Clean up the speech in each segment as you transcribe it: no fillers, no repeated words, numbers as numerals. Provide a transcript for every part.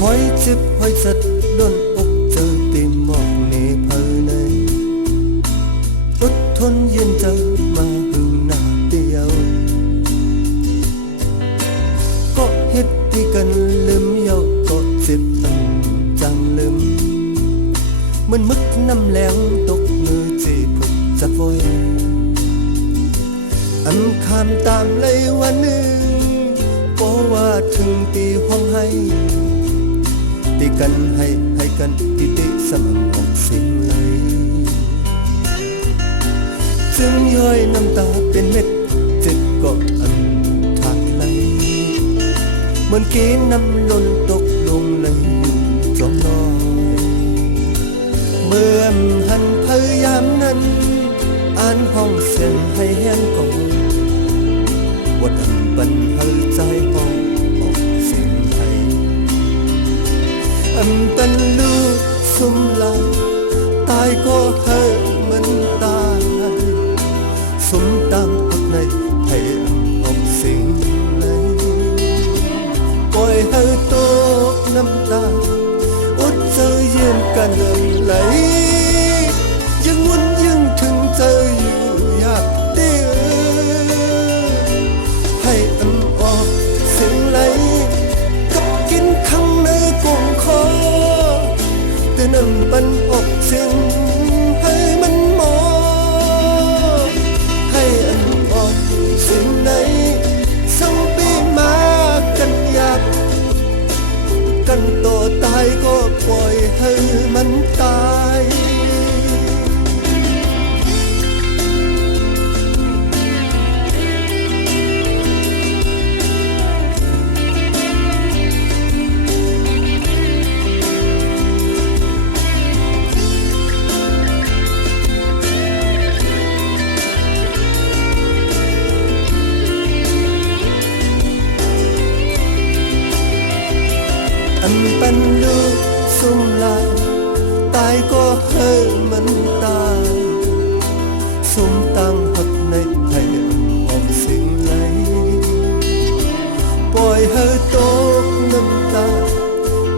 หอยเจ็บหอยสัดโดนอกเจอตีหมอกเนเพอในอดทนยืนเจอมาหึงหน้าเดียวก็เฮ็ดที่กันลืมเยาก็เจ็บอันจังลืมมันมึกน้ำแรงตกมือจีพุดจับไว้อันคำตามเลยวันหนึ่งเพราะว่าถึงตีห้องให้ตีกันให้กันติสมองออกสิ่งเลยจึงย้อยน้ำตาเป็นเม็ดเจ็บก็อันขาดไหลเหมือนกี้น้ำล้นตกลงเลยจอมน้อยเมื่อหันพยายามนั้นอ่านห้องเสียงให้แห้งก่อนวัดอันปันเฮาใจห้องออกสิ่งให้อันเป็นลูกสุ่มลายตายก็ให้มันตายสมตั้งพักในให้อันออกสิ่งไหนปล่อยให้ตกน้ำตาอดเจอเย็นกันไหลยังวนยังถึงเจออยู่อยากเตี้ยให้อันออกสิ่งไหลกับกินข้างในกงคอแต่น้ำปันออกสิ่งให้มันหมอให้อันออกสิ่งไหนสังปีมากันอยากกันต่อตายก็ปล่อยให้มันตายอันเป็นลูกสุ่มลายตายก็ให้มันตายสุ่มตั้งหักในให้ออกสิ่งไหลปล่อยให้ตกน้ำตา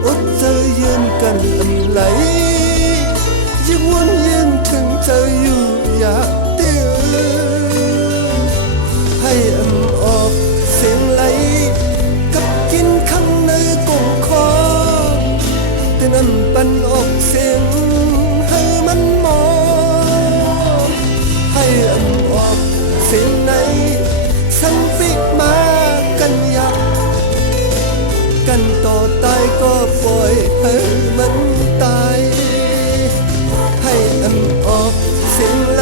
อดเจอยืนกันอันไหลยังวนยังถึงเจออยู่อยากเตือนให้อันออกเสียงไหลกับกินข้างในกงคอแต่นั้นปันออกเสียงให้มันหมอให้อันออกเสียงไหนสังฟิกมากันอยากกันต่อตายก็ปล่อยให้มันตายให้อันออกเสียงไหล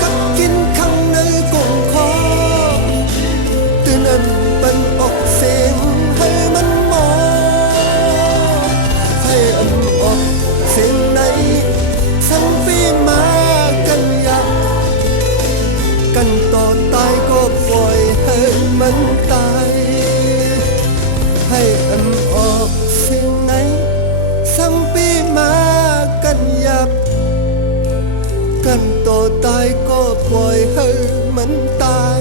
กับกินข้างในกงคอแต่นั้นปันออกเสียงให้มันหมอให้อันออกเสียงไหนสังปีมากันอยากกันต่อตายก็ปล่อยให้มันตายให้อันออกเสียงไหนสังปีมากันอยากกันต่อตายก็ปล่อยให้มันตาย